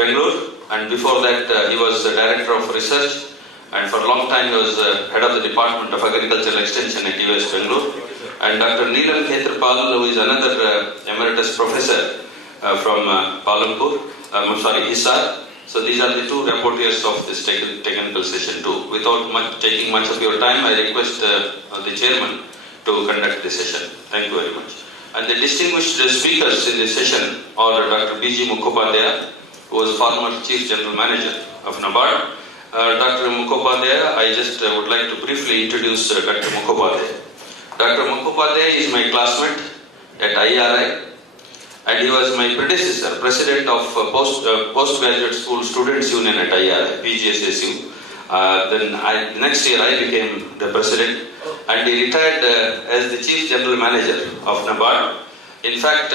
Bangalore, and before that he was the Director of Research, and for a long time he was Head of the Department of Agricultural Extension at US Bangalore. And Dr. Neelam Khetrapal, who is another Emeritus Professor from Hisar. So these are the two rapporteurs of this technical session too. Without taking much of your time, I request the Chairman to conduct the session. Thank you very much. And the distinguished speakers in this session are Dr. B.G. Mukhopadhyay, who was former Chief General Manager of NABARD. Dr. Mukhopadhyay, I just would like to briefly introduce Dr. Mukhopadhyay. Dr. Mukhopadhyay is my classmate at IRI, and he was my predecessor, President of Postgraduate School Students Union at IRI, PGSSU. Then next year I became the President, and he retired as the Chief General Manager of NABARD. In fact,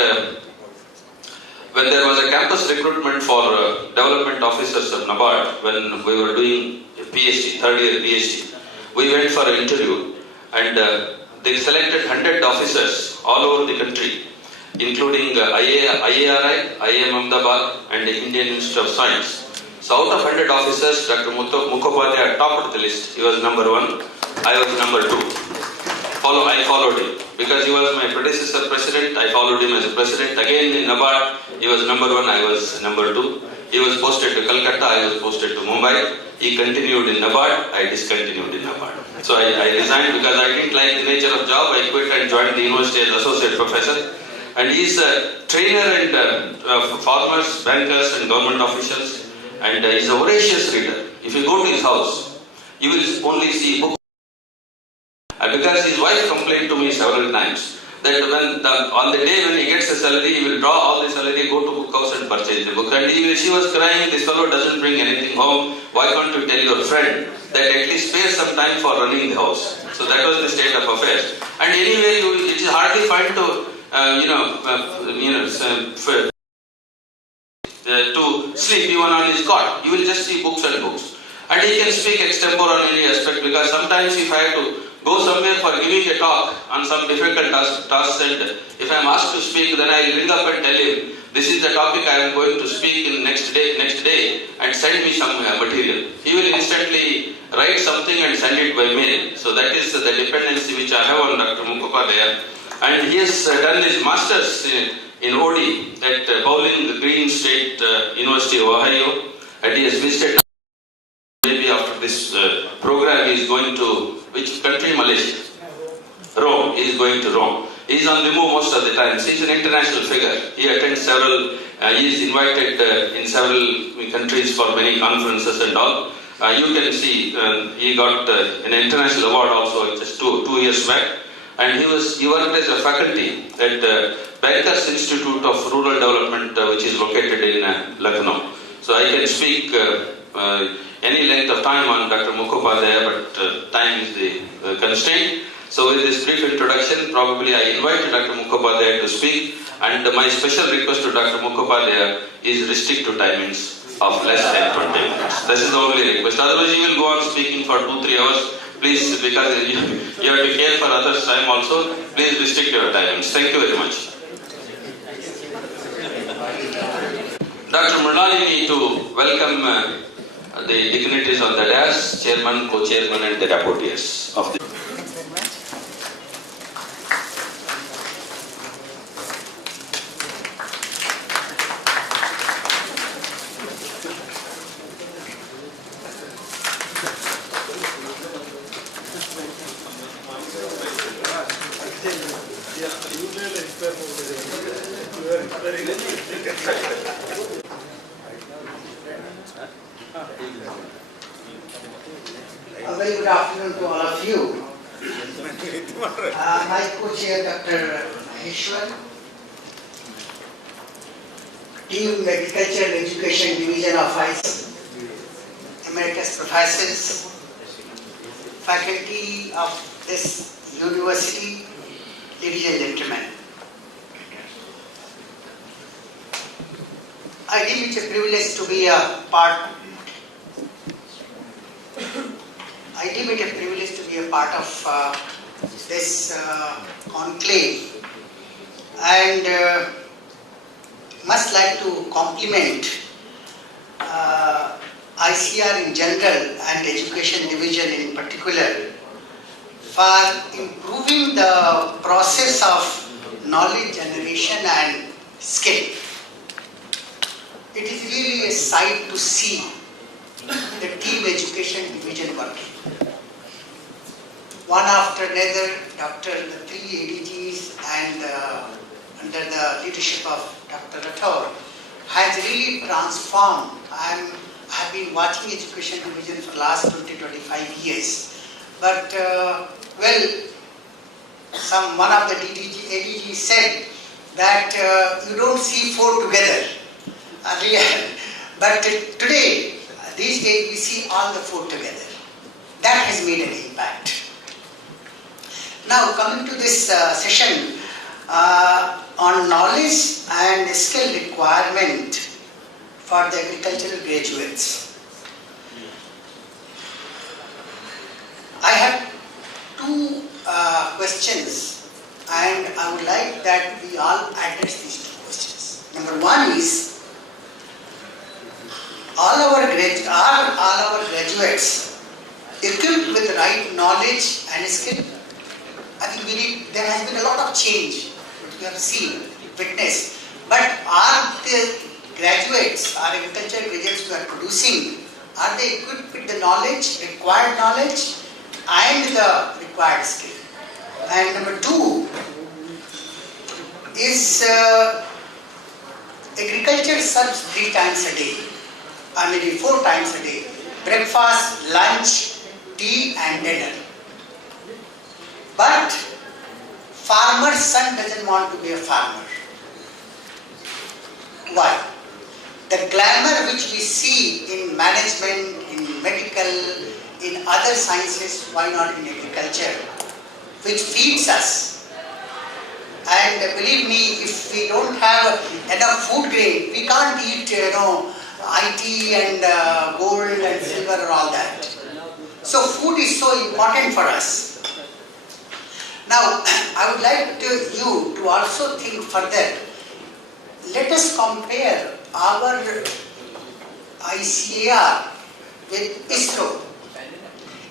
when there was a campus recruitment for development officers of NABARD, when we were doing a PhD, third year PhD, we went for an interview, and they selected 100 officers all over the country, including IARI, IIM Ahmedabad, and the Indian Institute of Science. So out of 100 officers, Dr. Mukhopadhyay topped the list. He was number 1, I was number 2. I followed him. Because he was my predecessor president, I followed him as a president. Again in NABARD, he was number 1, I was number 2. He was posted to Calcutta, I was posted to Mumbai. He continued in NABARD, I discontinued in NABARD. So I resigned because I didn't like the nature of job. I quit and joined the university as associate professor. And he's a trainer and farmers, bankers and government officials. And he's a voracious reader. If you go to his house, you will only see books. Because his wife complained to me several times that on the day when he gets the salary, he will draw all the salary, go to book house and purchase the book. And she was crying, this fellow doesn't bring anything home. Why can't you tell your friend that at least spare some time for running the house? So that was the state of affairs. And anyway, it is hardly fine to to sleep even on his cot. You will just see books and books. And he can speak extempore on any aspect, because sometimes if I have to go somewhere for giving a talk on some difficult task, and if I am asked to speak, then I will ring up and tell him, this is the topic I am going to speak in next day, and send me some material. He will instantly write something and send it by mail. So that is the dependency which I have on Dr. Mukhopadhyay. And he has done his masters in OD at Bowling Green State University of Ohio, and he has visited. Maybe after this program he is going to, which country? Malaysia. Rome. He is going to Rome. He is on the move most of the time. He is an international figure. He attends several, he is invited in several countries for many conferences and all. You can see he got an international award also just two years back. And he worked as a faculty at the Bankers Institute of Rural Development, which is located in Lucknow. So I can speak any length of time on Dr. Mukhopadhyay, but time is the constraint. So with this brief introduction, probably I invite Dr. Mukhopadhyay to speak, and my special request to Dr. Mukhopadhyay is restrict to timings of less than 20 minutes. This is the only request. Otherwise, you will go on speaking for 2-3 hours. Please, because you have to care for others' time also, please restrict your timings. Thank you very much. Dr. Mrinalini to welcome the dignitaries on the dais, chairman, co-chairman and the rapporteurs of the... A very good afternoon to all of you. My co-chair, Dr. Maheshwar, Team Agriculture and Education Division of Vice, Emeritus Professors, faculty of this university, ladies and gentlemen. I deem it a privilege to be a part of this conclave, and must like to compliment ICR in general and Education Division in particular for improving the process of knowledge generation and skill. It is really a sight to see the team education division working. One after another, the three ADGs and under the leadership of Dr. Rathore has really transformed. I have been watching education division for the last 20-25 years. But, one of the ADGs said that you don't see four together. But today, these days we see all the four together. That has made an impact. Now coming to this session on knowledge and skill requirement for the agricultural graduates. I have two questions and I would like that we all address these two questions. Number one is, all our graduates equipped with the right knowledge and skill? I think there has been a lot of change, we have seen, witnessed. But are the graduates, our agricultural graduates who are producing, are they equipped with the knowledge, required knowledge and the required skill? And number two is agriculture serves 3 times a day, or maybe 4 times a day: breakfast, lunch, tea and dinner. But farmer's son doesn't want to be a farmer. Why? The glamour which we see in management, in medical, in other sciences, why not in agriculture, which feeds us? And believe me, if we don't have enough food grain, we can't eat, IT and gold and silver and all that. So food is so important for us. Now, I would like you to also think further. Let us compare our ICAR with ISRO.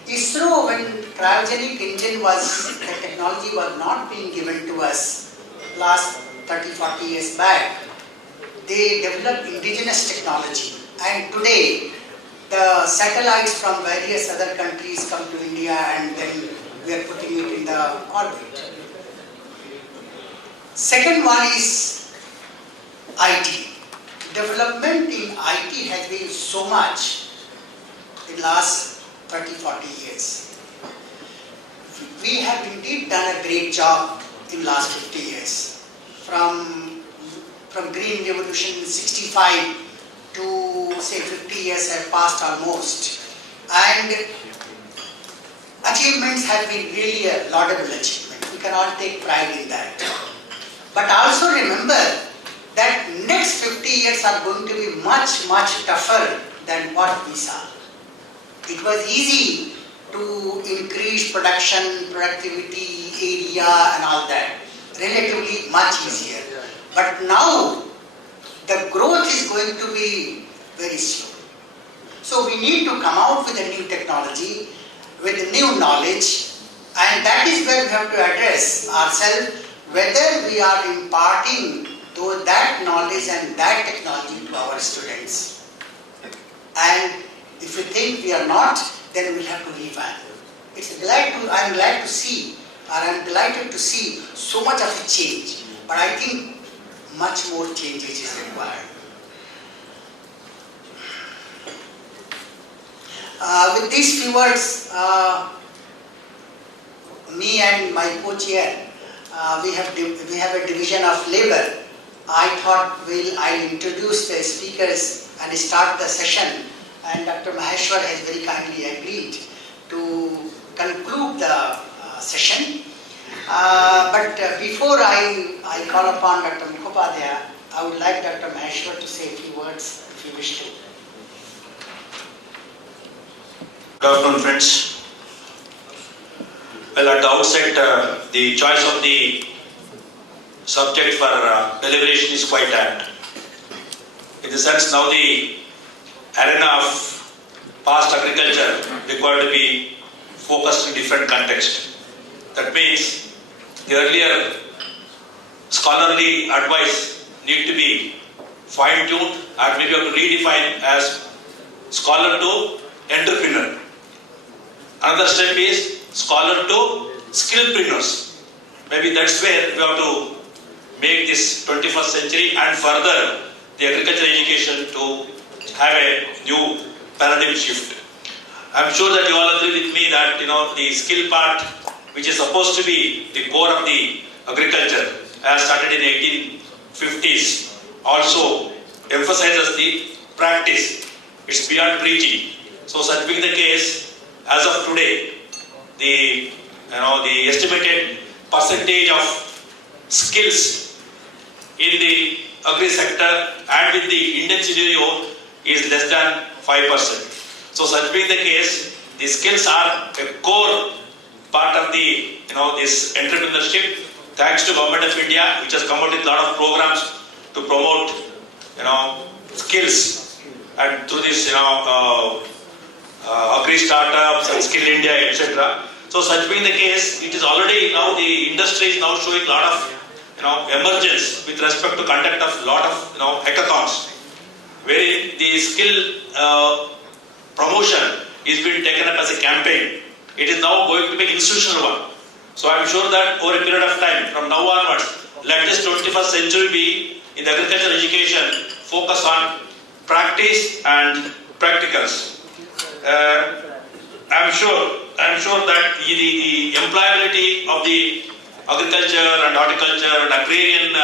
ISRO, when cryogenic engine the technology was not being given to us last 30-40 years back, they developed indigenous technology. And today, the satellites from various other countries come to India and then we are putting it in the orbit. Second one is IT. Development in IT has been so much in the last 30-40 years. We have indeed done a great job in the last 50 years. From Green Revolution in 65 to say 50 years have passed almost. And achievements have been really a laudable achievement. We can all take pride in that. But also remember that next 50 years are going to be much, much tougher than what we saw. It was easy to increase production, productivity, area and all that. Relatively much easier. But now the growth is going to be very slow. So we need to come out with a new technology, with new knowledge, and that is where we have to address ourselves whether we are imparting that knowledge and that technology to our students. And if we think we are not, then we'll have to revamp. I'm glad to see, or I'm delighted to see so much of a change, but I think much more changes is required. With these few words, me and my co-chair, we have a division of labor. I thought I'll introduce the speakers and start the session, and Dr. Maheshwar has very kindly agreed to conclude the session. But before I call upon Dr. Mukhopadhyay, I would like Dr. Maheshwar to say a few words if you wish to. Good afternoon, friends. Well, at the outset, the choice of the subject for deliberation is quite apt. In the sense, now the arena of past agriculture required to be focused in different context. That means the earlier scholarly advice need to be fine-tuned, or maybe you have to redefine as scholar to entrepreneur. Another step is scholar to skillpreneurs. Maybe that's where we have to make this 21st century and further the agriculture education to have a new paradigm shift. I'm sure that you all agree with me that the skill part, which is supposed to be the core of the agriculture, as started in the 1850s, also emphasizes the practice. It's beyond preaching. So such being the case, as of today, the estimated percentage of skills in the agri sector and with the Indian scenario is less than 5%. So such being the case, the skills are a core part of the this entrepreneurship. Thanks to Government of India, which has come out with a lot of programs to promote skills, and through this agri startups and Skill India, etc. So such being the case, it is already now the industry is now showing a lot of emergence with respect to conduct of lot of hackathons, wherein the skill promotion is being taken up as a campaign. It is now going to be institutional one. So I am sure that over a period of time, from now onwards, let this 21st century be in the agriculture education focus on practice and practicals. I am sure that the employability of the agriculture and horticulture and agrarian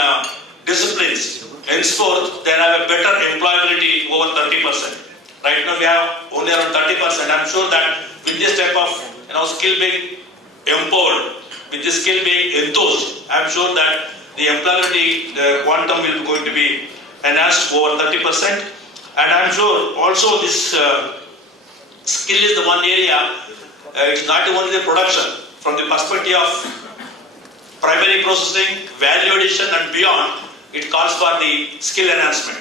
disciplines, henceforth, they have a better employability over 30%. Right now we have only around 30%. I am sure that with this type of skill being empowered, with this skill being enthused, I am sure that the employability, the quantum will be going to be enhanced over 30%. And I am sure also this skill is the one area, it's not only the production, from the perspective of primary processing, value addition and beyond, it calls for the skill enhancement.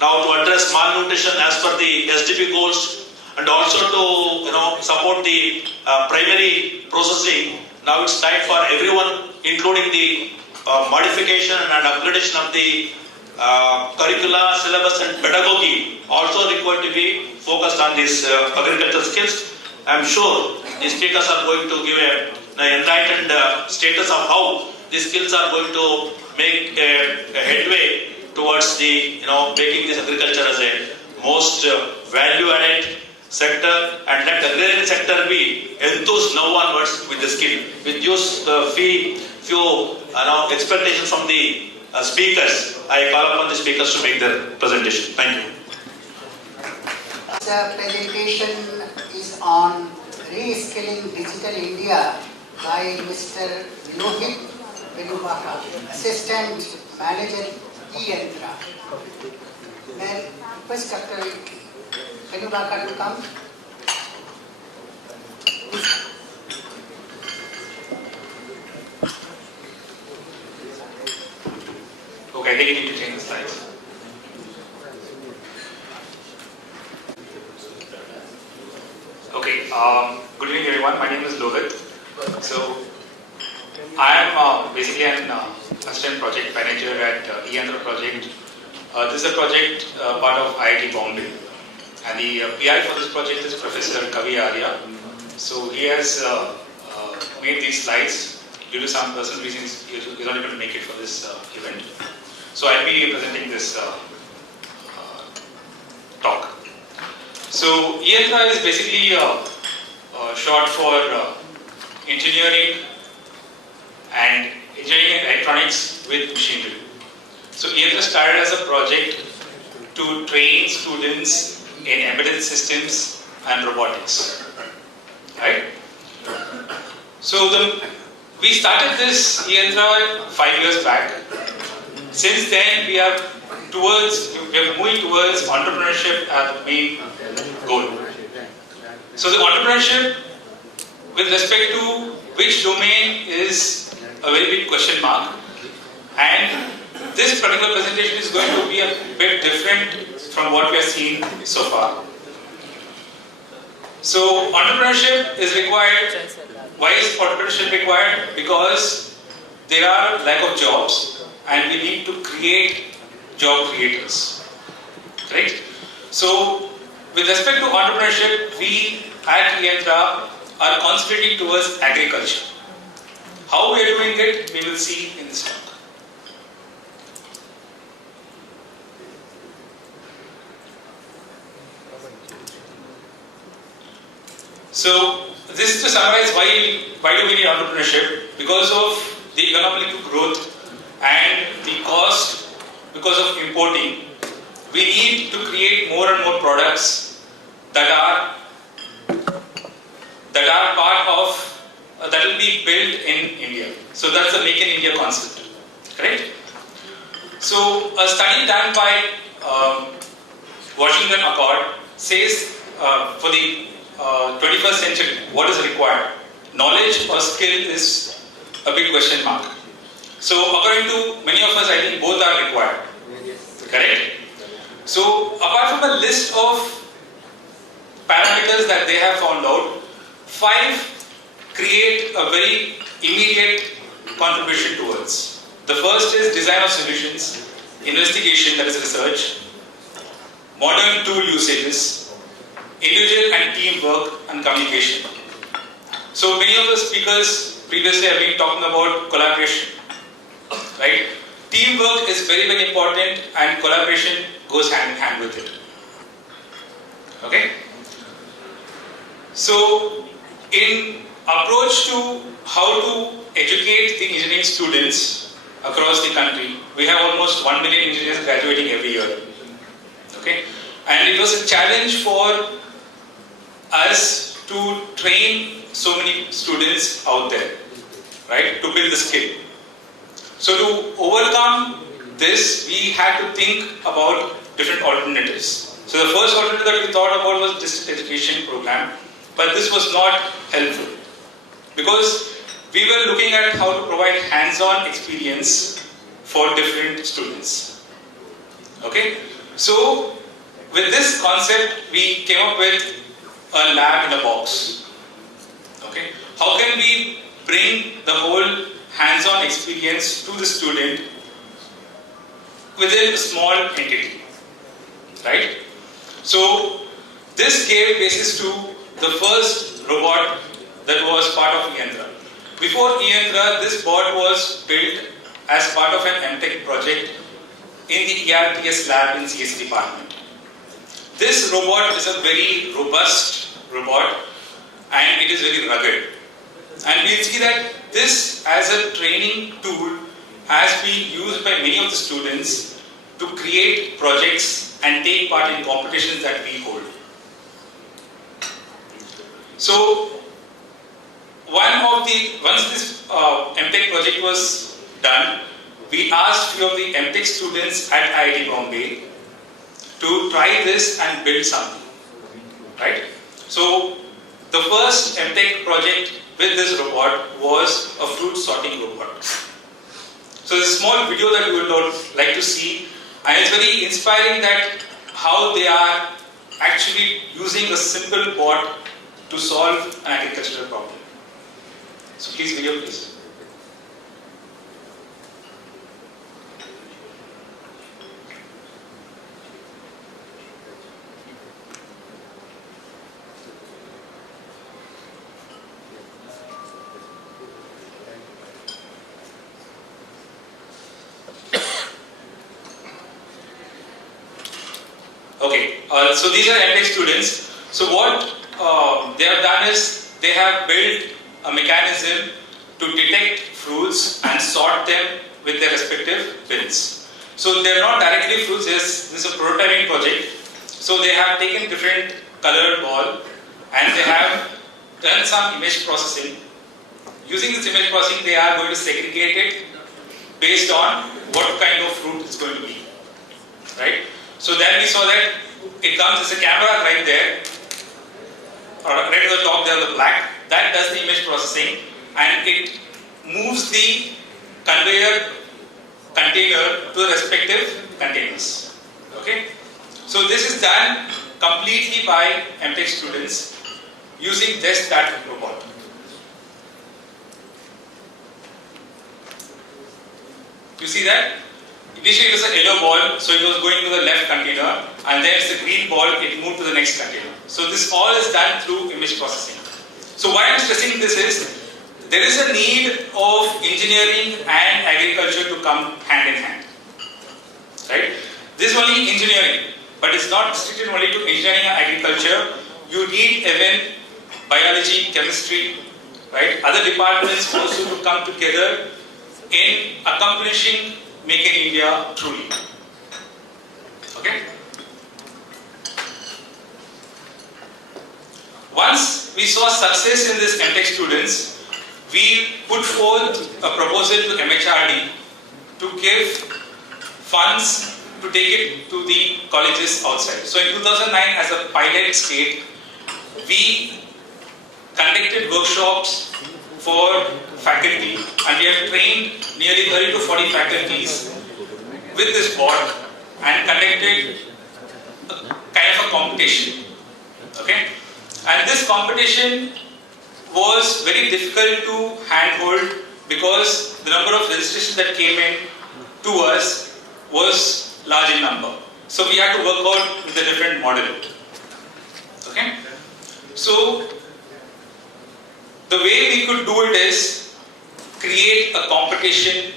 Now to address malnutrition as per the SDP goals and also to support the primary processing, now it's time for everyone, including the modification and upgradation of the curricula, syllabus and pedagogy, also required to be focused on these agricultural skills. I'm sure the speakers are going to give an enlightened status of how these skills are going to make a headway towards the making this agriculture as a most value-added sector, and let the agrarian sector be enthused now onwards with the skill. With those few expectations from the speakers, I call upon the speakers to make their presentation. Thank you. The presentation is on Reskilling Digital India by Mr. Lohit Venubaka, Assistant Manager GHRU. May I request Dr. Venubaka to come? Okay, I think you need to change the slides. Okay, good evening everyone. My name is Lohit. So, I am basically an assistant project manager at eAndhra project. This is a project part of IIT Bombay, and the PI for this project is Professor Kavi Arya. So he has made these slides. Due to some personal reasons, he was not able to make it for this event. So I'll be presenting this talk. So eAndhra is basically short for engineering and electronics with machinery. So eAndhra started as a project to train students in embedded systems and robotics. Right? So we started this eAndhra 5 years back. Since then, we are moving towards entrepreneurship as the main goal. So the entrepreneurship, with respect to which domain, is a very big question mark, and this particular presentation is going to be a bit different from what we have seen so far. So entrepreneurship is required. Why is entrepreneurship required? Because there are lack of jobs and we need to create job creators. Right? So with respect to entrepreneurship, we at Yantra are concentrating towards agriculture. How we are doing it, we will see in this talk. So this is to summarize why do we need entrepreneurship? Because of the economic growth and the cost because of importing, we need to create more and more products that are part of that will be built in India. So that's the Make in India concept, correct? So a study done by Washington Accord says for the 21st century, what is required? Knowledge or skill is a big question mark. So according to many of us, I think both are required, correct? So apart from a list of parameters that they have found out, 5 create a very immediate contribution towards. The first is design of solutions, investigation, that is research, modern tool usages, individual and team work and communication. So many of the speakers previously have been talking about collaboration, right? Teamwork is very, very important and collaboration goes hand in hand with it. Okay? So in approach to how to educate the engineering students across the country, we have almost 1 million engineers graduating every year. Okay? And it was a challenge for us to train so many students out there, right, to build the skill. So to overcome this, we had to think about different alternatives. So the first alternative that we thought about was distance education program, but this was not helpful because we were looking at how to provide hands-on experience for different students. Okay, so with this concept, we came up with a lab in a box. Okay, how can we bring the whole hands-on experience to the student within a small entity, right? So this gave basis to the first robot that was part of Yantra. Before Yantra, this bot was built as part of an MTech project in the ERTS lab in CS department. This robot is a very robust robot and it is very rugged. And we'll see that this as a training tool has been used by many of the students to create projects and take part in competitions that we hold. So once this MTech project was done, we asked few of the MTech students at IIT Bombay to try this and build something, right? So the first MTech project with this robot was a fruit sorting robot. So there's a small video that you would like to see, and it's very inspiring that how they are actually using a simple bot to solve an agricultural problem. So please, video please. Okay, so these are MTech students. So what they have done is they have built a mechanism to detect fruits and sort them with their respective bins. So they are not directly fruits, this is a prototyping project. So they have taken different colored ball and they have done some image processing. Using this image processing, they are going to segregate it based on what kind of fruit it's going to be, right? So then we saw that it comes as a camera right there, or right at the top there, the black, that does the image processing and it moves the conveyor container to the respective containers. Okay? So this is done completely by MTech students using just that robot. You see that? Initially it was a yellow ball, so it was going to the left container, and then it's a green ball, it moved to the next container. So this all is done through image processing. So why I am stressing this is, there is a need of engineering and agriculture to come hand in hand. Right? This is only engineering, but it's not restricted only to engineering and agriculture. You need even biology, chemistry, right? Other departments also to come together in accomplishing Make in India truly. Okay? Once we saw success in this MTech students, we put forth a proposal to MHRD to give funds to take it to the colleges outside. So in 2009, as a pilot state, we conducted workshops for faculty, and we have trained nearly 30 to 40 faculties with this bot and conducted a kind of a competition. Okay? And this competition was very difficult to handhold because the number of registrations that came in to us was large in number. So we had to work out with a different model. Okay? So the way we could do it is create a competition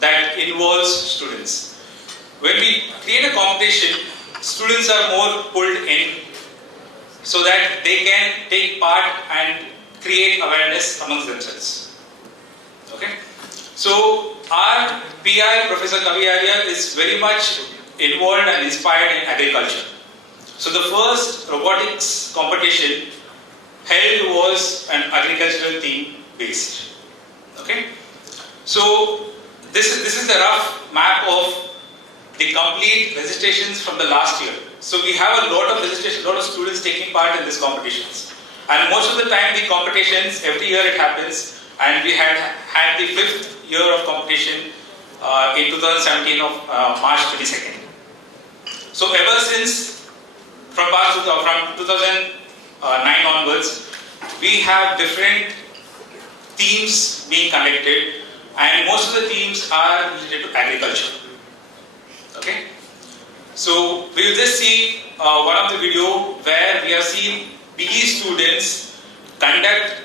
that involves students. When we create a competition, students are more pulled in so that they can take part and create awareness amongst themselves. Okay? So our PI, Professor Kavi Arya, is very much involved and inspired in agriculture. So the first robotics competition held was an agricultural theme based. Okay? So this is the rough map of the complete registrations from the last year. So we have a lot of registrations, a lot of students taking part in these competitions. And most of the time the competitions, every year it happens, and we had the 5th year of competition in 2017 of March 22nd. So ever since, from 2009 onwards, we have different themes being conducted, and most of the themes are related to agriculture. Okay? So we will just see one of the video where we have seen BE students conduct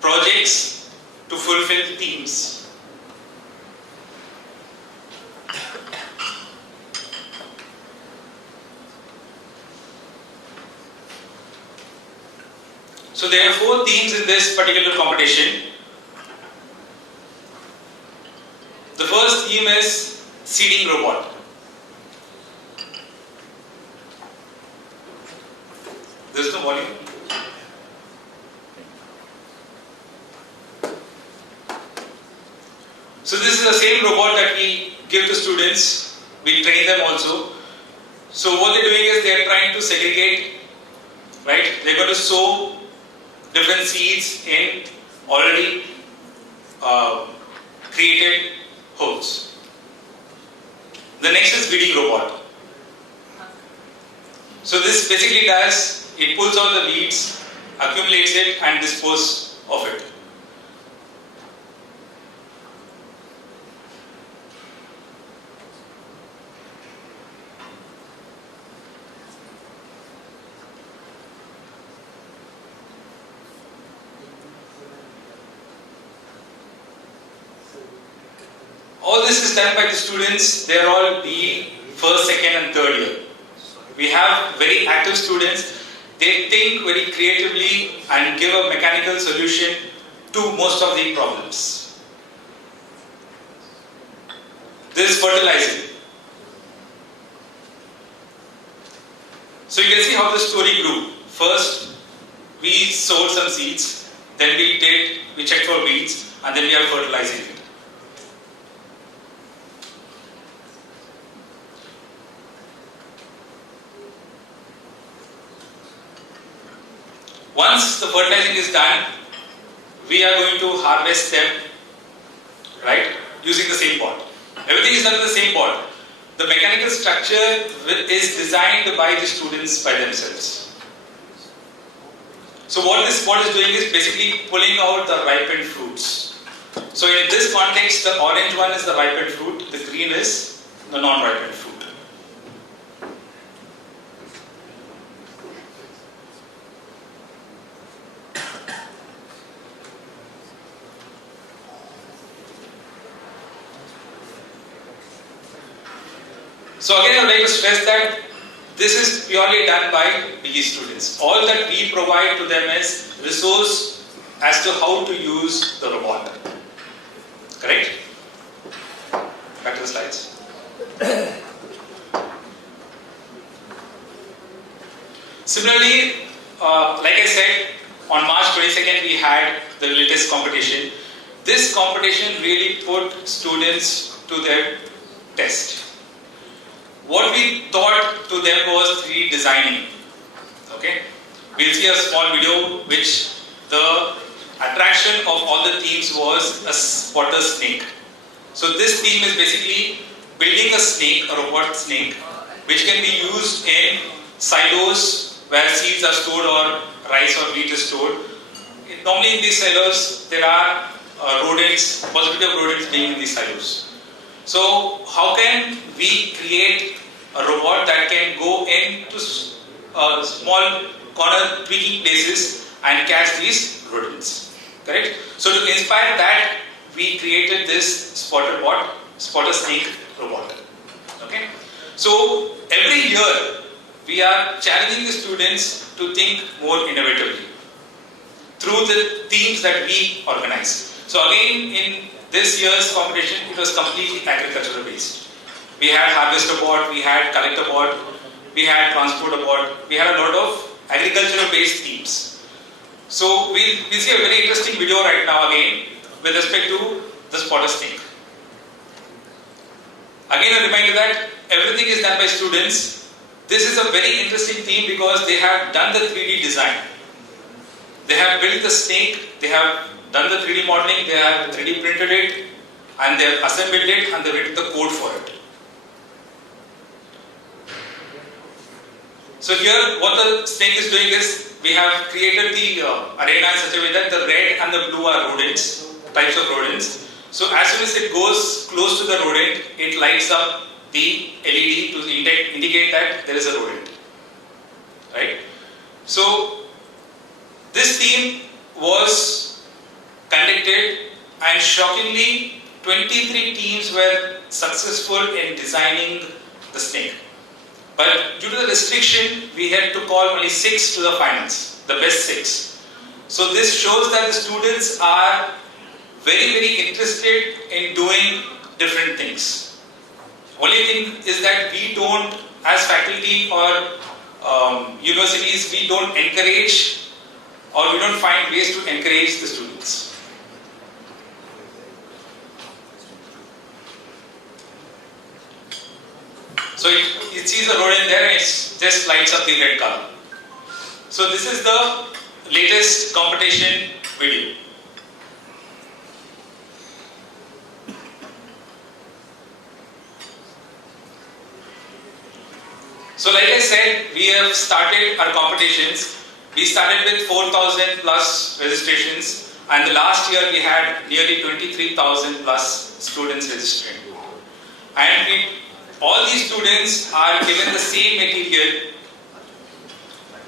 projects to fulfill the themes. So there are 4 themes in this particular competition. The first theme is seeding robot. There's no volume. So this is the same robot that we give to students. We train them also. So what they're doing is they're trying to segregate, right? They're going to sow different seeds in already created holes. The next is weeding robot. So this basically does, it pulls out the weeds, accumulates it and disposes of it. All this is done by the students. They are all BE, first, second and third year. We have very active students. They think very creatively and give a mechanical solution to most of the problems. This is fertilizing. So you can see how the story grew. First, we sowed some seeds, then we checked for weeds, and then we are fertilizing it. Once the fertilizing is done, we are going to harvest them, right, using the same pot. Everything is done in the same board. The mechanical structure is designed by the students by themselves. So what this board is doing is basically pulling out the ripened fruits. So in this context, the orange one is the ripened fruit, the green is the non-ripened fruit. So again, I would like to stress that this is purely done by PG students. All that we provide to them is resource as to how to use the robot. Correct? Back to the slides. Similarly, like I said, on March 22nd we had the latest competition. This competition really put students to their test. What we taught to them was 3D designing. Okay, we'll see a small video which the attraction of all the teams was a spotter snake. So this team is basically building a snake, a robot snake, which can be used in silos where seeds are stored or rice or wheat is stored. Normally in these silos there are rodents, possibility of rodents being in these silos. So how can we create a robot that can go into small corner tweaking places and catch these rodents? Correct? So to inspire that, we created this spotter snake robot. Okay? So every year we are challenging the students to think more innovatively through the themes that we organize. So again, in this year's competition, it was completely agricultural based. We had harvest board, we had collector board, we had transport board, we had a lot of agricultural based themes. So we'll see a very interesting video right now again with respect to the spotter snake. Again a reminder that everything is done by students. This is a very interesting theme because they have done the 3D design. They have built the snake, they have done the 3D modeling, they have 3D printed it, and they have assembled it and they have written the code for it. So here what the snake is doing is we have created the arena in such a way that the red and the blue are rodents, types of rodents. So as soon as it goes close to the rodent, it lights up the LED to indicate that there is a rodent. Right? So this theme was conducted and shockingly 23 teams were successful in designing the snake. But due to the restriction, we had to call only 6 to the finals, the best 6. So this shows that the students are very, very interested in doing different things. Only thing is that we don't, as faculty or universities, we don't encourage or we don't find ways to encourage the students. So it sees a rodent there and it just lights up the red color. So this is the latest competition video. So like I said, we have started our competitions. We started with 4,000 plus registrations, and the last year we had nearly 23,000 plus students registering. And all these students are given the same material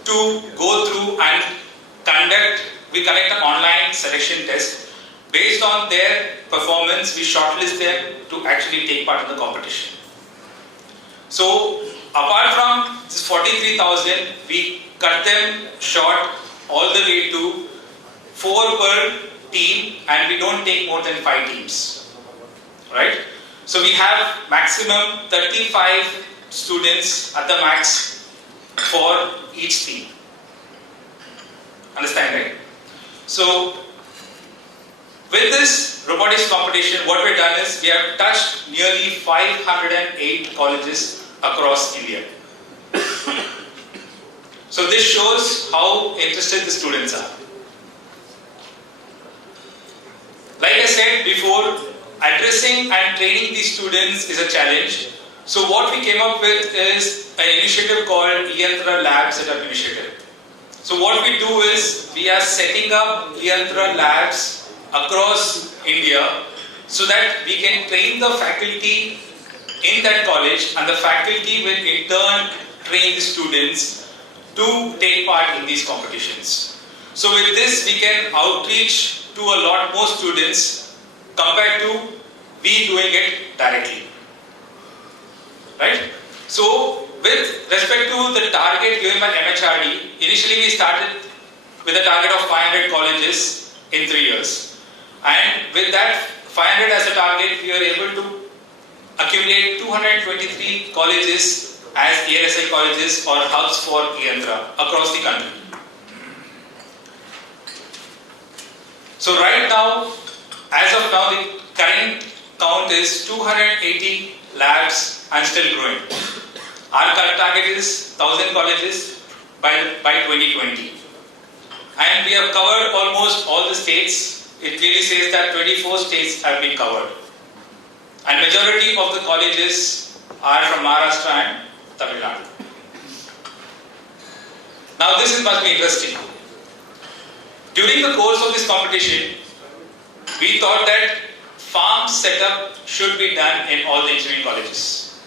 to go through and we conduct an online selection test. Based on their performance, we shortlist them to actually take part in the competition. So apart from this 43,000, we cut them short all the way to 4 per team, and we don't take more than 5 teams. Right? So we have maximum 35 students at the max for each team. Understand, right? So with this robotics competition, what we've done is we have touched nearly 508 colleges across India. So this shows how interested the students are. Like I said before, addressing and training these students is a challenge. So what we came up with is an initiative called Yantra Lab Setup Initiative. So what we do is we are setting up Yantra labs across India so that we can train the faculty in that college, and the faculty will in turn train the students to take part in these competitions. So with this we can outreach to a lot more students compared to we doing it directly. Right? So with respect to the target given by MHRD, initially we started with a target of 500 colleges in 3 years. And with that 500 as a target, we were able to accumulate 223 colleges as ELSI colleges or hubs for Yantra across the country. So right now, as of now, the current count is 280 labs and still growing. Our current target is 1000 colleges by 2020. And we have covered almost all the states. It clearly says that 24 states have been covered. And majority of the colleges are from Maharashtra and Tamil Nadu. Now this must be interesting. During the course of this competition, we thought that farm setup should be done in all the engineering colleges.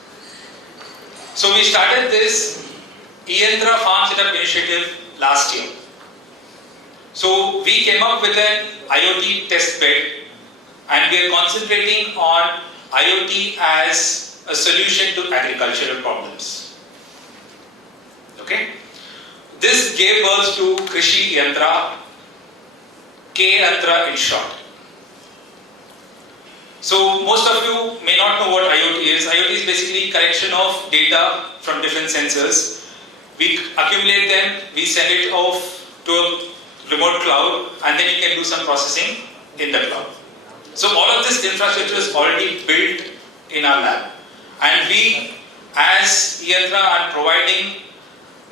So we started this Yantra Farm Setup Initiative last year. So we came up with an IoT test bed, and we are concentrating on IoT as a solution to agricultural problems. Okay? This gave birth to Krishi Yantra, K-Yantra in short. So most of you may not know what IoT is. IoT is basically collection of data from different sensors. We accumulate them, we send it off to a remote cloud, and then you can do some processing in the cloud. So all of this infrastructure is already built in our lab. And we, as Yantra, are providing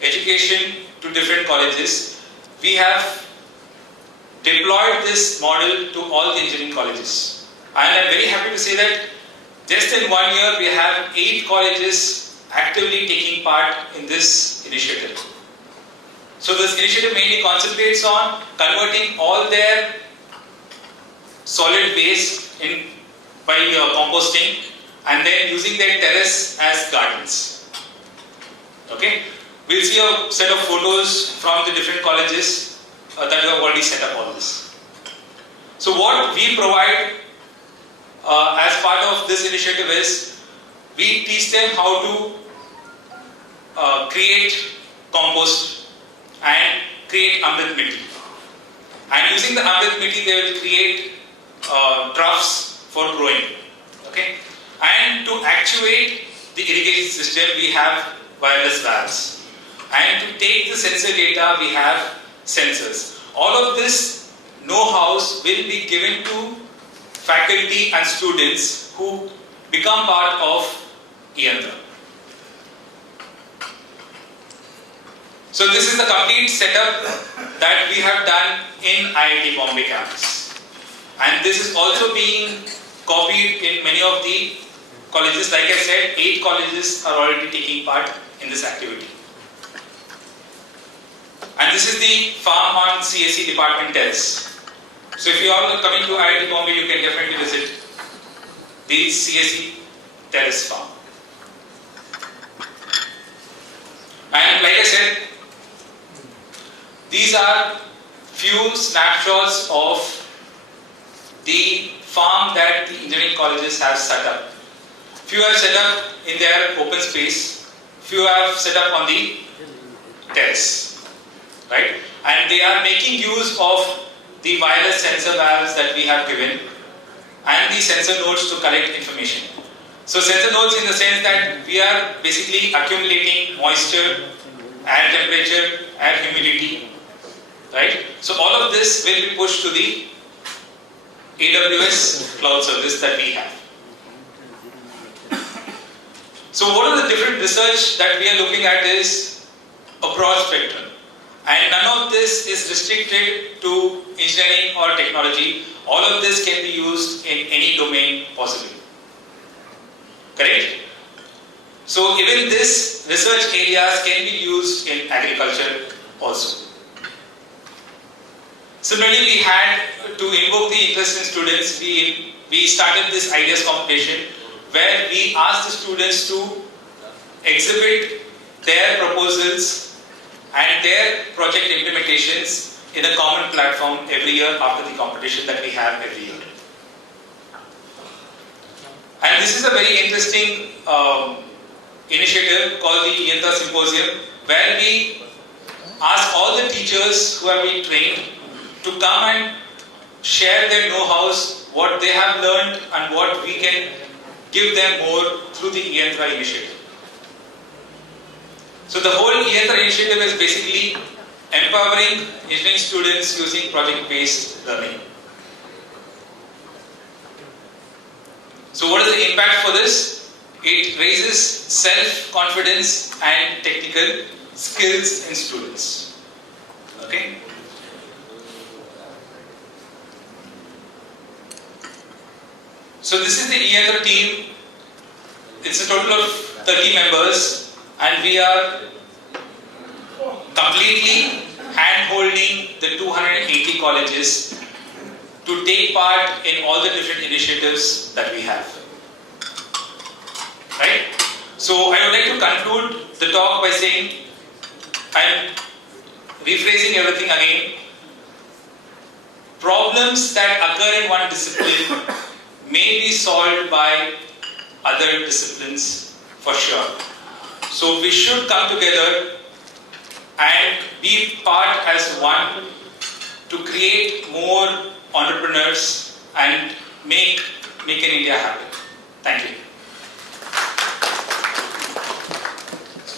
education to different colleges. We have deployed this model to all the engineering colleges. And I'm very happy to say that just in 1 year, we have 8 colleges actively taking part in this initiative. So this initiative mainly concentrates on converting all their solid waste by composting, and then using their terrace as gardens. Okay? We'll see a set of photos from the different colleges that have already set up all this. So what we provide as part of this initiative is, we teach them how to create compost and create Amrit Mitti. And using the Amrit Mitti, they will create troughs for growing. Okay? And to actuate the irrigation system, we have wireless valves. And to take the sensor data, we have sensors. All of this know-hows will be given to faculty and students who become part of Yantra. So this is the complete setup that we have done in IIT Bombay campus. And this is also being copied in many of the colleges. Like I said, 8 colleges are already taking part in this activity. And this is the farm on CSE department terrace. So if you all are coming to IIT Bombay, you can definitely visit the CSE terrace farm. And like I said, these are few snapshots of the farm that the engineering colleges have set up. Few have set up in their open space, few have set up on the terrace, right? And they are making use of the wireless sensor valves that we have given and the sensor nodes to collect information. So sensor nodes in the sense that we are basically accumulating moisture, air temperature, air humidity, right? So all of this will be pushed to the AWS cloud service that we have. So what are the different research that we are looking at is a broad spectrum. And And none of this is restricted to engineering or technology. All of this can be used in any domain possible. Correct? So even this research areas can be used in agriculture also. Similarly, we had to invoke the interest in students. We started this ideas competition where we asked the students to exhibit their proposals and their project implementations in a common platform every year after the competition that we have every year. And this is a very interesting initiative called the Yenta Symposium, where we ask all the teachers who have been trained to come and share their know-hows, what they have learned and what we can give them more through the Yenta initiative. So the whole Yenta initiative is basically empowering engineering students using project-based learning. So what is the impact for this? It raises self-confidence and technical skills in students. Okay? So this is the Yenta team. It's a total of 30 members. And we are completely hand-holding the 280 colleges to take part in all the different initiatives that we have. Right? So I would like to conclude the talk by saying, I'm rephrasing everything again. Problems that occur in one discipline may be solved by other disciplines for sure. So we should come together and be part as one to create more entrepreneurs and make in India happen. Thank you.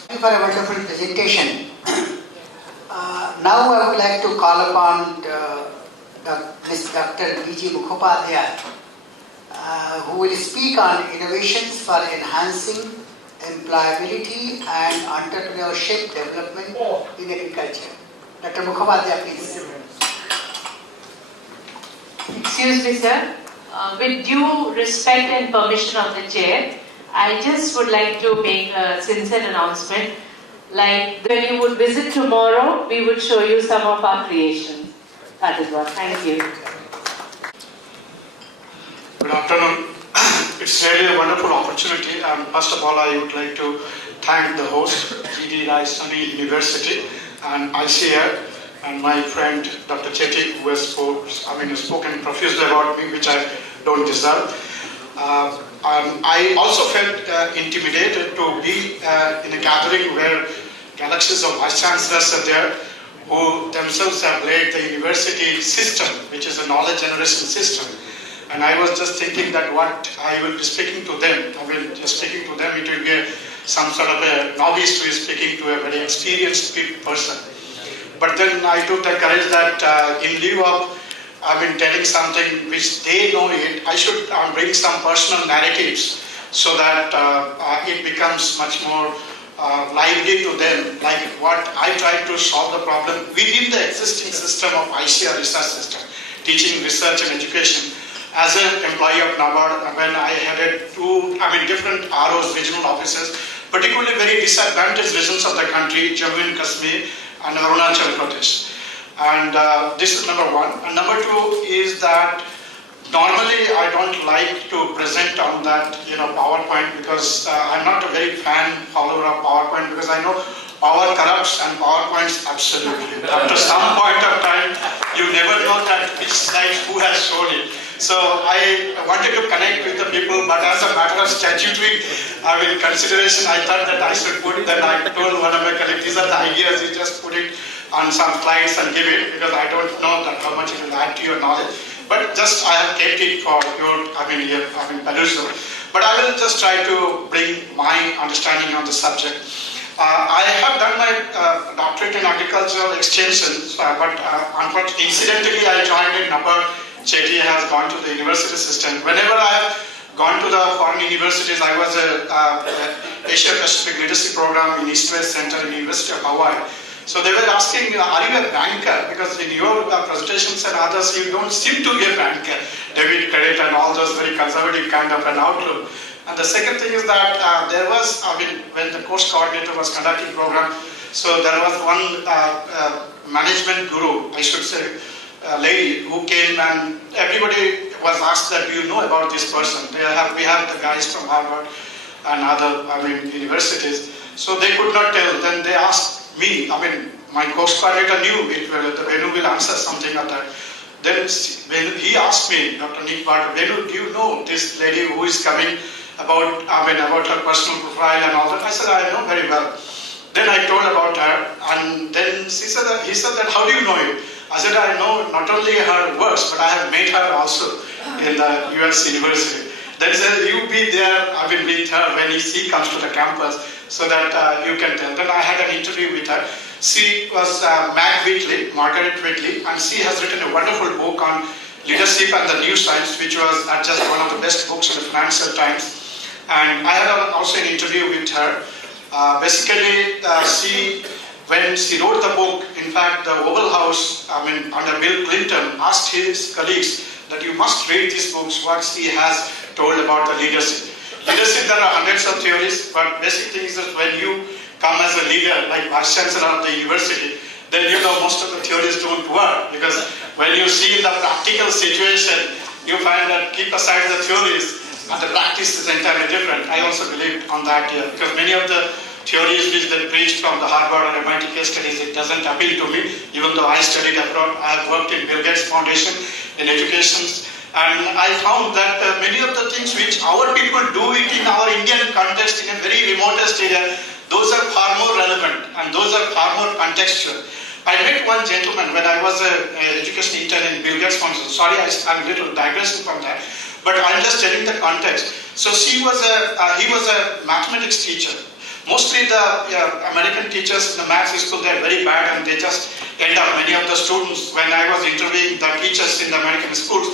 Thank you for a wonderful presentation. Now I would like to call upon Ms. Dr. B.G. Mukhopadhyay, who will speak on innovations for enhancing employability and entrepreneurship development in agriculture. Dr. Mukhopadhyay, please. Excuse me, sir. With due respect and permission of the chair, I just would like to make a sincere announcement. Like when you would visit tomorrow, we would show you some of our creations. That is what. Thank you. Good afternoon. It's really a wonderful opportunity. First of all, I would like to thank the host, G.D. Rai Sunny University and ICR, and my friend Dr. Chetty, who has spoken profusely about me, which I don't deserve. I also felt intimidated to be in a gathering where galaxies of vice chancellors are there, who themselves have led the university system, which is a knowledge generation system. And I was just thinking that what I will be speaking to them, it will be some sort of a novice who is speaking to a very experienced person. But then I took the courage that in lieu of telling something which they know it, I should bring some personal narratives so that it becomes much more lively to them, like what I tried to solve the problem within the existing system of ICR research system, teaching, research and education. As an employee of NABARD, when I headed different ROs, regional offices, particularly very disadvantaged regions of the country, Jammu and Kashmir and Arunachal Pradesh. And this is number one. And number two is that normally I don't like to present on that PowerPoint, because I'm not a very follower of PowerPoint, because I know power corrupts and PowerPoints absolutely. After some point of time, you never know that which slide who has shown it. So I wanted to connect with the people, but as a matter of statutory consideration, I thought that I should put it. Then I told one of my colleagues, these are the ideas, you just put it on some slides and give it, because I don't know that how much it will add to your knowledge. But just I have kept it for your perusal. But I will just try to bring my understanding on the subject. I have done my doctorate in agricultural extension, but unfortunately, incidentally, I joined in NABARD. Chetty has gone to the university system. Whenever I have gone to the foreign universities, I was a Asia Pacific Leadership Program in East-West Center in the University of Hawaii. So they were asking, are you a banker? Because in your presentations and others, you don't seem to be a banker. Debit, credit, and all those very conservative kind of an outlook. And the second thing is that there was, when the course coordinator was conducting program, so there was one management guru, I should say, lady who came, and everybody was asked that, do you know about this person? We have the guys from Harvard and other universities. So they could not tell. Then they asked me, my course coordinator knew it, the Venu will answer something like that. Then when he asked me, Dr. Nick Barter, Venu, do you know this lady who is coming about her personal profile and all that? I said, I know very well. Then I told about her, and then he said that, how do you know it? I said, I know not only her works, but I have met her also in the US university. Then he said, you be there, with her when she comes to the campus, so that you can tell. Then I had an interview with her. She was Margaret Whitley, and she has written a wonderful book on leadership and the new science, which was just one of the best books in the Financial Times. And I had also an interview with her. When she wrote the book, in fact, the Oval House, under Bill Clinton, asked his colleagues that you must read these books, what she has told about the leadership. Leadership, there are hundreds of theories, but basic thing is that when you come as a leader, like Vice Chancellor of the university, then most of the theories don't work, because when you see the practical situation, you find that keep aside the theories, and the practice is entirely different. I also believe on that here, because many of the theories which they preached from the Harvard or MIT case studies, it doesn't appeal to me, even though I studied abroad. I have worked in Bill Gates Foundation in education, and I found that many of the things which our people do it in our Indian context in a very remotest area, those are far more relevant and those are far more contextual. I met one gentleman when I was an education intern in Bill Gates Foundation. Sorry, I'm a little digressing from that, but I'm just telling the context. So he was a mathematics teacher. Mostly the American teachers in the maths school, they're very bad, and they just end up, many of the students, when I was interviewing the teachers in the American schools,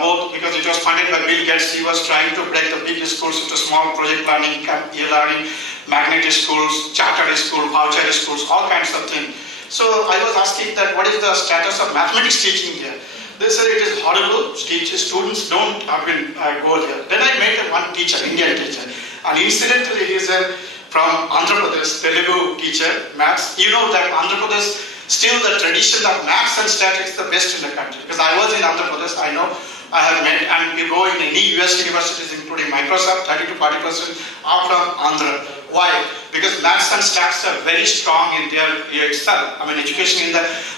both because it was funded by Bill Gates, he was trying to break the big schools into small project learning, e-learning, magnetic schools, chartered schools, voucher schools, all kinds of things. So I was asking that, what is the status of mathematics teaching here? They said it is horrible, students don't go there. Then I met one teacher, Indian teacher, and incidentally he is from Andhra Pradesh, Telugu teacher, maths. You know that Andhra Pradesh, still the tradition of maths and statistics is the best in the country. Because I was in Andhra Pradesh, I know, I have met, and you go in any US universities, including Microsoft, 30 to 40% are from Andhra. Why? Because maths and stats are very strong in their itself. Education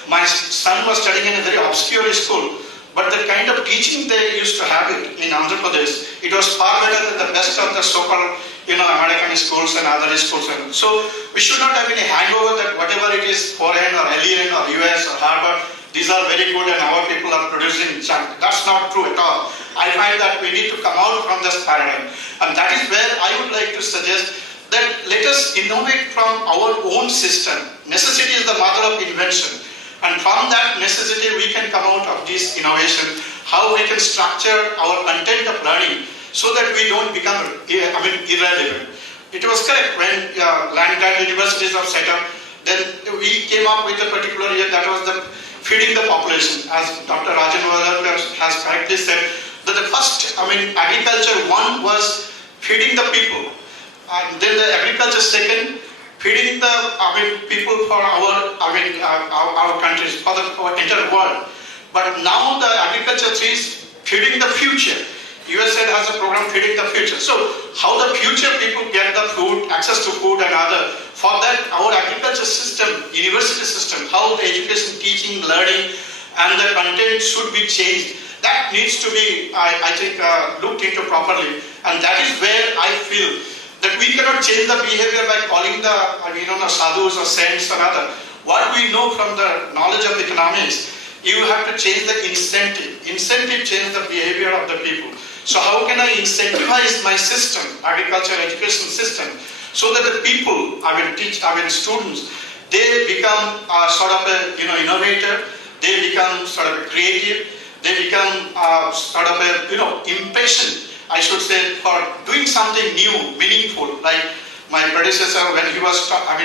my son was studying in a very obscure school, but the kind of teaching they used to have it in Andhra Pradesh, it was far better than the best of the so-called American schools and other schools. So we should not have any hangover that whatever it is foreign or alien or US or Harvard, these are very good and our people are producing junk. That's not true at all. I find that we need to come out from this paradigm. And that is where I would like to suggest that let us innovate from our own system. Necessity is the mother of invention. And from that necessity we can come out of this innovation, how we can structure our content of learning so that we don't become irrelevant. It was correct when land-grant universities were set up, then we came up with a particular year that was the feeding the population. As Dr. Rajan has correctly said, that the first, agriculture one was feeding the people, and then the agriculture second, feeding the people for our countries, for the entire world. But now the agriculture is feeding the future. USAID has a program feeding the future. So how the future people get the food, access to food and other, for that our agriculture system, university system, how the education, teaching, learning and the content should be changed. That needs to be, I think, looked into properly. And that is where I feel that we cannot change the behavior by calling the sadhus or saints or other. What we know from the knowledge of economics, you have to change the incentive. Incentive change the behavior of the people. So how can I incentivize my system, agriculture education system, so that the people, students, they become sort of a innovator, they become sort of a creative, they become sort of a impatient, I should say, for doing something new, meaningful. Like my predecessor, when he was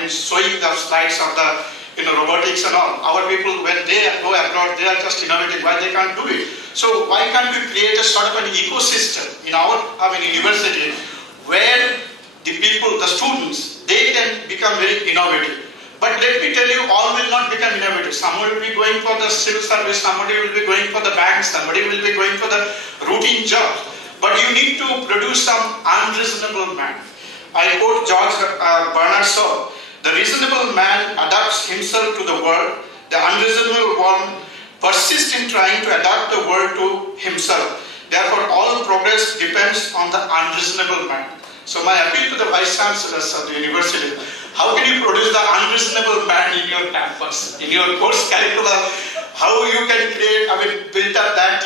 showing the slides of the robotics and all. Our people, when they go abroad, they are just innovating. Why they can't do it? So why can't we create a sort of an ecosystem in our university where the people, the students, they can become very innovative. But let me tell you, all will not become innovative. Somebody will be going for the civil service, somebody will be going for the bank, somebody will be going for the routine jobs. But you need to produce some unreasonable man. I quote George Bernard Shaw, the reasonable man adapts himself to the world, the unreasonable one persists in trying to adapt the world to himself. Therefore, all progress depends on the unreasonable man. So my appeal to the Vice Chancellors of the university, how can you produce the unreasonable man in your campus, in your course curriculum? How you can create, build up that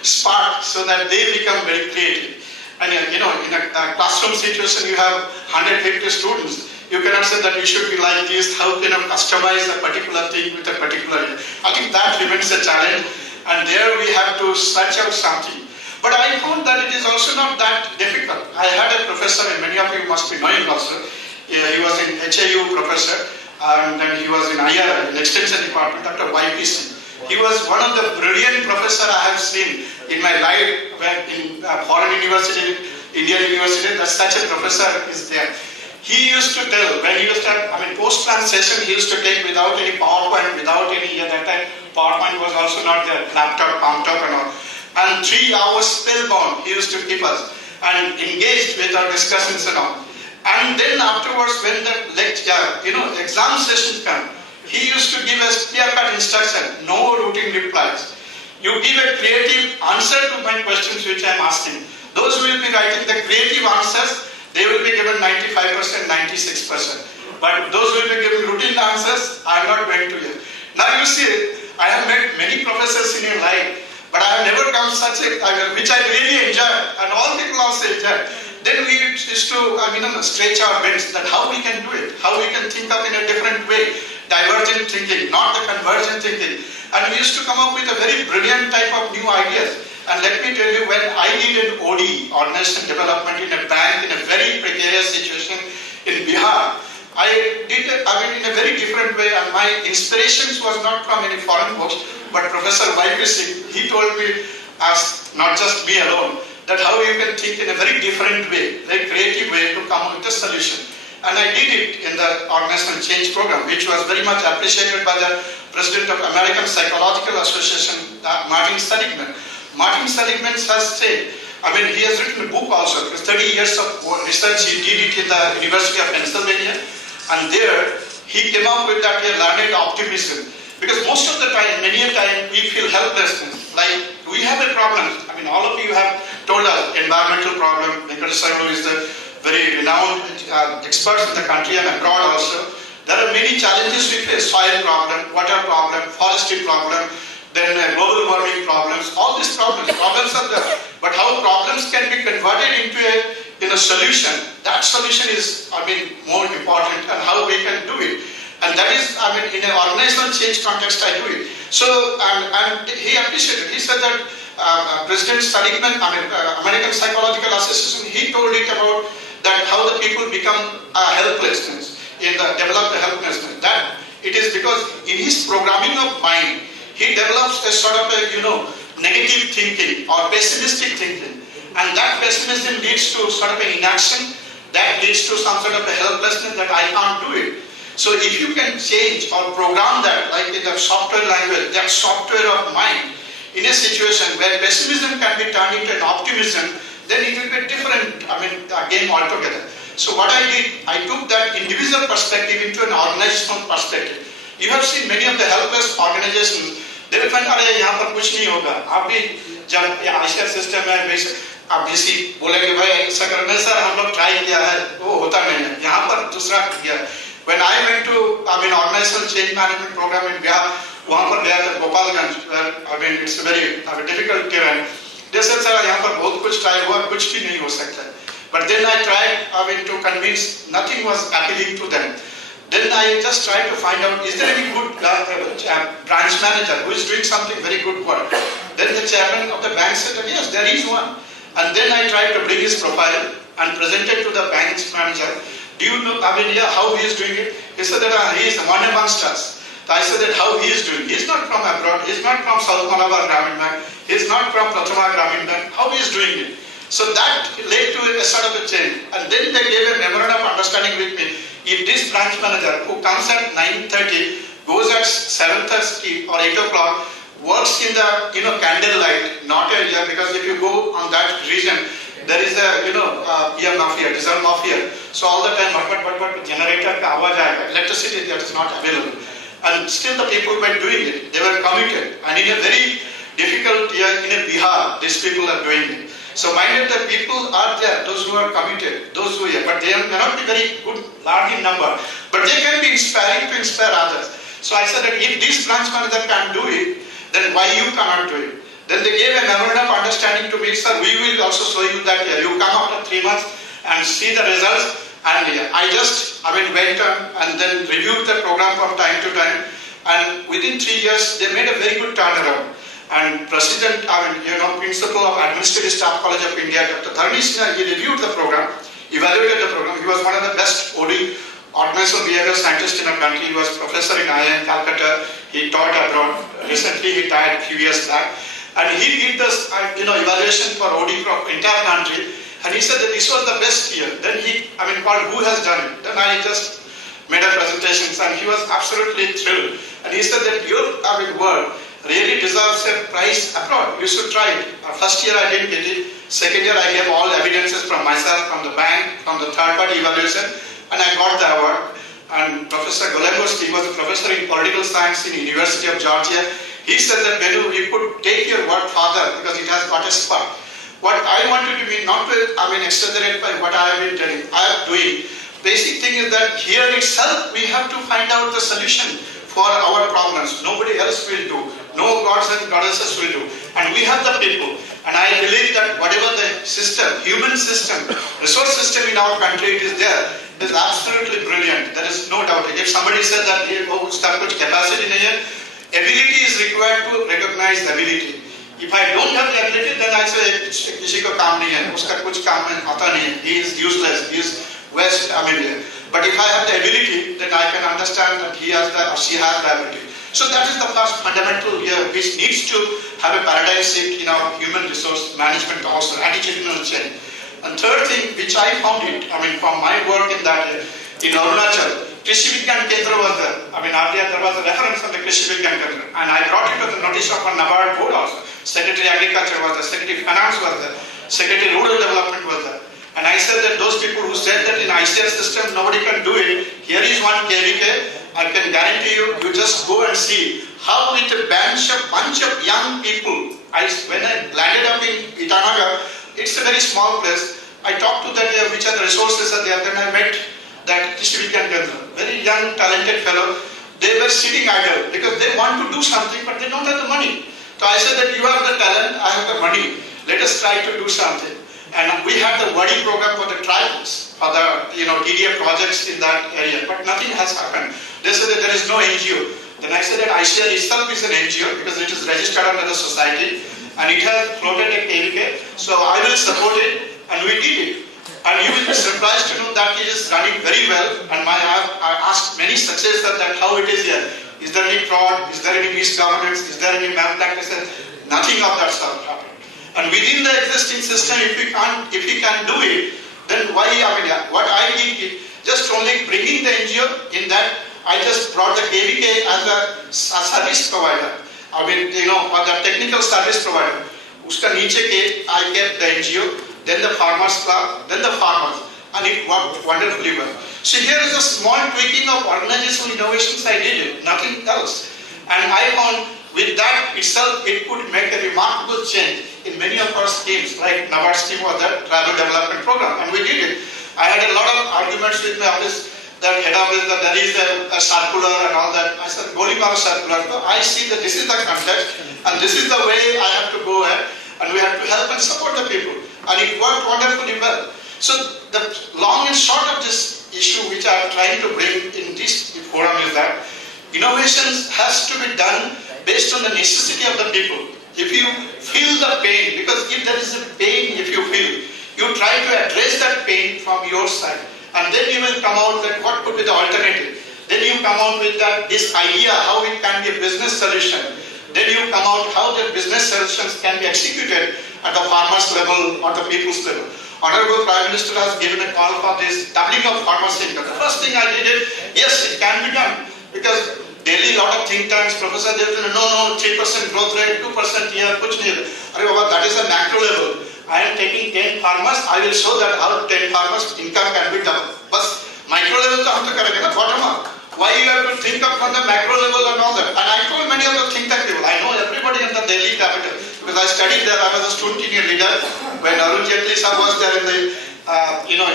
spark so that they become very creative. And in a classroom situation, you have 150 students. You cannot say that you should be like this, how can you customize a particular thing with a particular. I think that remains a challenge, and there we have to search out something. But I found that it is also not that difficult. I had a professor, and many of you must be knowing also. He was in GHRU professor, and then he was in IR, in Extension Department, Dr. YPC. He was one of the brilliant professors I have seen in my life, where in foreign university, Indian university, that such a professor is there. He used to tell, when he used to, post-translation, he used to take without any PowerPoint, without any, at that time, PowerPoint was also not there, laptop, palm top and all. And 3 hours spellbound, he used to keep us and engaged with our discussions and all. And then afterwards, when the exam sessions come, he used to give us clear-cut instruction, no routine replies. You give a creative answer to my questions which I am asking. Those who will be writing the creative answers, they will be given 95%, 96%. But those who will be given routine answers, I am not going to hear. Now you see, I have met many professors in your life, but I have never come such a, which I really enjoy, and all people also enjoy. Then we used to, stretch our bends that how we can do it, how we can think of in a different way, divergent thinking, not the convergent thinking. And we used to come up with a very brilliant type of new ideas. And let me tell you, when I did an OD, organizational development in a bank, in a very precarious situation in Bihar, I did it in a very different way, and my inspirations was not from any foreign books, but Professor YPC, he told me, as not just me alone, that how you can think in a very different way, very creative way to come up with a solution. And I did it in the organizational change program, which was very much appreciated by the President of American Psychological Association, Martin Seligman. Martin Seligman has said, he has written a book also, 30 years of research he did it in the University of Pennsylvania, and there he came up with that learned optimism. Because most of the time, many a time, we feel helplessness. Like, we have a problem. All of you have told us environmental problem. Agriculture is the very renowned experts in the country and abroad also. There are many challenges we face: soil problem, water problem, forestry problem, then global warming problems. All these problems are there. But how problems can be converted into a solution? That solution is, more important, and how we can do it. And that is, in an organizational change context, I do it. So, and he appreciated. He said that President Seligman, American Psychological Association, he told it about that how the people become helplessness, develop the helplessness. That it is because in his programming of mind, he develops a sort of negative thinking or pessimistic thinking. And that pessimism leads to sort of an inaction, that leads to some sort of a helplessness that I can't do it. So if you can change or program that, like in the software language, that software of mind, in a situation where pessimism can be turned into an optimism, then it will be different, again altogether. So what I did, I took that individual perspective into an organizational perspective. You have seen many of the helpless organizations, they will find, अरे यहाँ पर कुछ नहीं होगा. आप भी जब Asia system है, आप किसी बोलेंगे भाई ऐसा करना सर हम लोग ट्राई किया है, वो होता नहीं है. यहाँ पर दूसरा किया. When I went to organizational change management program in Bihar, वहाँ पर गया था Gopalganj, where it's a very difficult terrain. They said sir यहाँ पर बहुत कुछ ट्राई हुआ, कुछ भी नहीं हो सकता. But then I tried to convince, nothing was appealing to them. Then I just tried to find out, is there any good branch manager who is doing something very good work? Then the chairman of the bank said, yes, there is one. And then I tried to bring his profile and present it to the bank's manager. do you know, how he is doing it? He said that he is one amongst us. So I said that how he is doing. He is not from abroad, he is not from South Malabar Gramin Bank, he is not from Prathama Gramin Bank. How he is doing it? So that led to a sort of a change. And then they gave a memorandum of understanding with me. If this branch manager who comes at 9:30, goes at 7:30 or 8 o'clock, works in the candlelight, not area, because if you go on that region, there is a beer mafia, diesel mafia. So all the time, but generator ka awaaz aayega, electricity that is not available. And still the people were doing it. They were committed. And in a very difficult year in a Bihar, these people are doing it. So minded the people are there, those who are committed, those who are, but they may not be very good, large in number, but they can be inspiring to inspire others. So I said that if this branch manager can do it, then why you cannot do it? Then they gave a memorandum of understanding to me, sir, we will also show you that here. You come after 3 months and see the results. And I just went on and then reviewed the program from time to time. And within 3 years, they made a very good turnaround. And President, Principal of Administrative Staff College of India, Dr. Dharani Sinha, he reviewed the program, evaluated the program. He was one of the best OD, organizational behavioral scientists in the country. He was professor in IIM Calcutta. He taught abroad. Recently, he died a few years back. And he did this, evaluation for OD for entire country. And he said that this was the best year. Then he, called who has done it. Then I just made a presentation and he was absolutely thrilled. And he said that your work really deserves a prize abroad. You should try it. First year I didn't get it. Second year I gave all evidences from myself, from the bank, from the third party evaluation, and I got the award. And Professor Golemboski, he was a professor in political science in University of Georgia. He said that Benu, you could take your work further because it has got a spot. What I wanted to be not to, exaggerate by what I have been telling, I am doing. Basic thing is that here itself we have to find out the solution for our problems. Nobody else will do. No gods and goddesses will do. And we have the people. And I believe that whatever the system, human system, resource system in our country it is there, it is absolutely brilliant. There is no doubt. If somebody said that capacity nahi hai, ability is required to recognize the ability. If I don't have the ability, then I say, किसी को काम नहीं है, उसका कुछ काम आता नहीं है, he is useless, he is waste. But if I have the ability, then I can understand that he has the or she has the ability. So that is the first fundamental here, which needs to have a paradigm shift in our human resource management also, attitudinal change. And third thing, which I found it, from my work in that, in Arunachal, Krishi Vigyan Kendra was there. Earlier there was a reference on the Krishi Vigyan Kendra. And I brought it to the notice of our NABARD board also. Secretary Agriculture was there, Secretary Finance was there, Secretary Rural Development was there. And I said that those people who said that in ICS system nobody can do it, here is one KVK, I can guarantee you, you just go and see how with a bunch of young people, when I landed up in Itanagar, it's a very small place, I talked to that which are the resources are there, then I met that Krishi Vigyan Kendra, very young talented fellow. They were sitting idle because they want to do something but they don't have the money. So I said that you have the talent, I have the money, let us try to do something. And we had the Wadi program for the tribals, for the DDA projects in that area, but nothing has happened. They said that there is no NGO. Then I said that ICR itself is an NGO because it is registered under the society and it has floated a KVK, so I will support it, and we did it. And you will be surprised to know that it is running very well, and I asked many successors that how it is here. Is there any fraud? Is there any misgovernance? Is there any malpractices? Nothing of that sort happened. And within the existing system, if we can do it, then why? What I did is just only bringing the NGO in that I just brought the KVK as a service provider. For the technical service provider. Uska niche ke I kept the NGO, then the farmers club, then the farmers, and it worked wonderfully well. So here is a small tweaking of organizational innovations I did it, nothing else. And I found with that itself, it could make a remarkable change in many of our schemes, like NABARD scheme or the tribal development program, and we did it. I had a lot of arguments with my office, that head office, that there is a circular and all that. I said, Goli Mara circular. So I see that this is the context, and this is the way I have to go ahead, and we have to help and support the people. And it worked wonderfully well. So the long and short of this issue which I am trying to bring in this forum is that innovations has to be done based on the necessity of the people. If you feel the pain, because if there is a pain, if you feel, you try to address that pain from your side. and then you will come out that what could be the alternative. Then you come out with this idea how it can be a business solution. Then you come out how the business solutions can be executed at the farmers level or the people's level. Honorable Prime Minister has given a call for this doubling of farmers' income. The first thing I did is, yes, it can be done, because daily lot of think tanks, professors, they say, no, 3% growth rate, 2% here, kuch nahi. That is a macro level. I am taking 10 farmers, I will show that how 10 farmers' income can be doubled. But micro level to hum to karenge na, bottom up. Why you have to think up from the macro level and all that? And I told many of the think tank people, I know everybody in the Delhi capital, because I studied there, I was a student union leader. When Arun Jaitley sir was there in the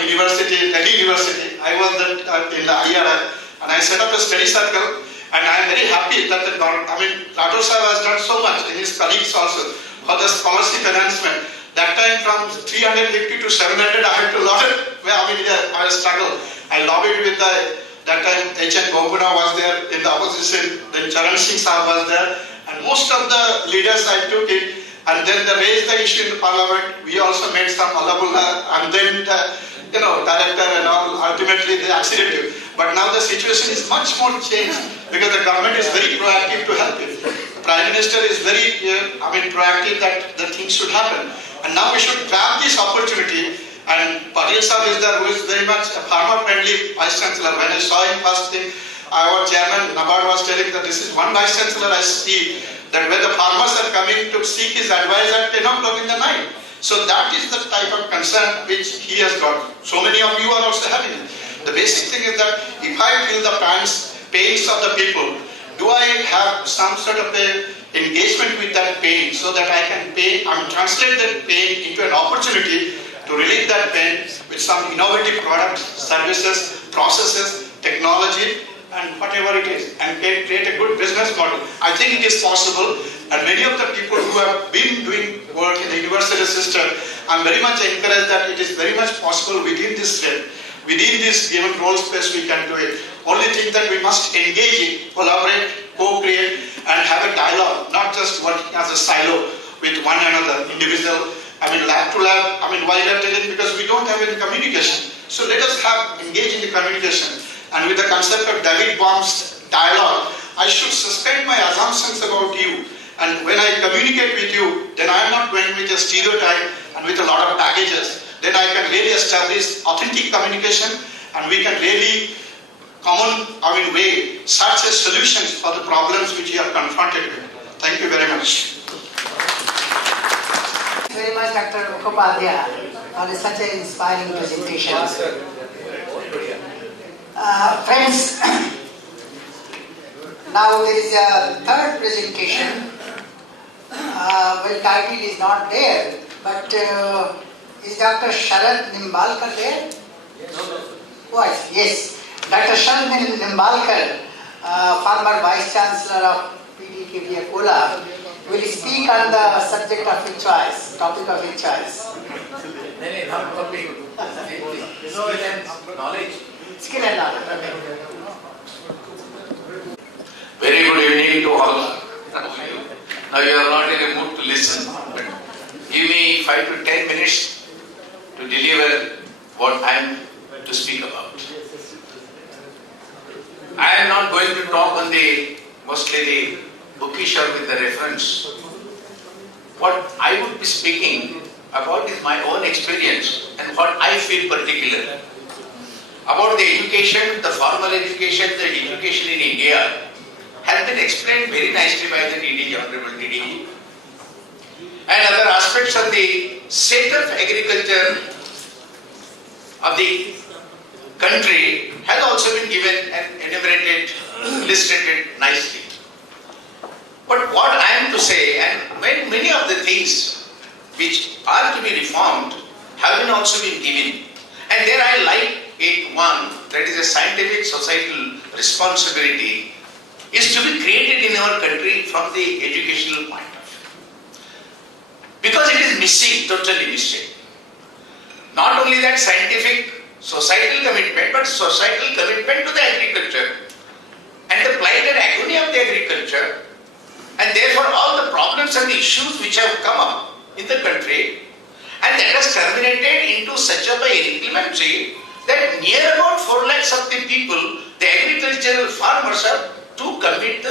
university, Delhi University, I was in the IRI, and I set up a study circle, and I am very happy that Rathore sir has done so much, and his colleagues also, for the scholarship enhancement. That time from 350 to 700, I had to lobby. I struggled. I lobbied with that time H.N. Boguna was there in the opposition, then Charan Singh Saab was there, and most of the leaders I took it, and then they raised the issue in the parliament. We also made some alabullah, and then director and all, ultimately they acceded. But now the situation is much more changed, because the government is very proactive to help it. The Prime Minister is very proactive that the things should happen. And now we should grab this opportunity. And Patil Sahab is there, who is very much a farmer-friendly Vice Chancellor. When I saw him first thing, our chairman Nabard was telling that this is one Vice Chancellor I see, that when the farmers are coming to seek his advice at 10 o'clock in the night. So that is the type of concern which he has got. So many of you are also having it. The basic thing is that if I feel the pains of the people, do I have some sort of a engagement with that pain so that I can translate that pain into an opportunity to relieve that pain with some innovative products, services, processes, technology, and whatever it is, and can create a good business model. I think it is possible, and many of the people who have been doing work in the university system, I'm very much encouraged that it is very much possible within this realm. Within this given role space, we can do it. Only thing that we must engage in, collaborate, co-create, and have a dialogue, not just working as a silo with one another, individual. Lab to lab, why we are telling? Because we don't have any communication. So let us engage in the communication. And with the concept of David Bohm's dialogue, I should suspend my assumptions about you. And when I communicate with you, then I am not going with a stereotype and with a lot of packages. Then I can really establish authentic communication, and we can really search a solutions for the problems which we are confronted with. Thank you very much. Very much, Dr. Mukhopadhyay, for such an inspiring presentation. Friends, now there is a third presentation. Title is not there, but is Dr. Sharad Nimbalkar there? What? Yes. Dr. Sharad Nimbalkar, former Vice Chancellor of PDKV Akola, will speak on the subject of his choice, topic of his choice. Not topic. Skill and knowledge. Skill and knowledge. Very good evening to all. Now you are not in a mood to listen, but give me 5 to 10 minutes to deliver what I am to speak about. I am not going to talk on mostly the bookish or with the reference. What I would be speaking about is my own experience and what I feel particular about the education, the formal education, the education in India has been explained very nicely by the DDG, Honorable DDG, and other aspects of the state of agriculture of the country has also been given and enumerated, illustrated nicely. But what I am to say, and many of the things which are to be reformed have been also been given, and there I like it one, that is a scientific societal responsibility is to be created in our country from the educational point of view. Because it is missing, totally missing. Not only that scientific societal commitment, but societal commitment to the agriculture and the plight and agony of the agriculture, and therefore all the problems and the issues which have come up in the country, and that has terminated into such a by inclemency that near about 4 lakhs of the people, the agricultural farmers are to commit the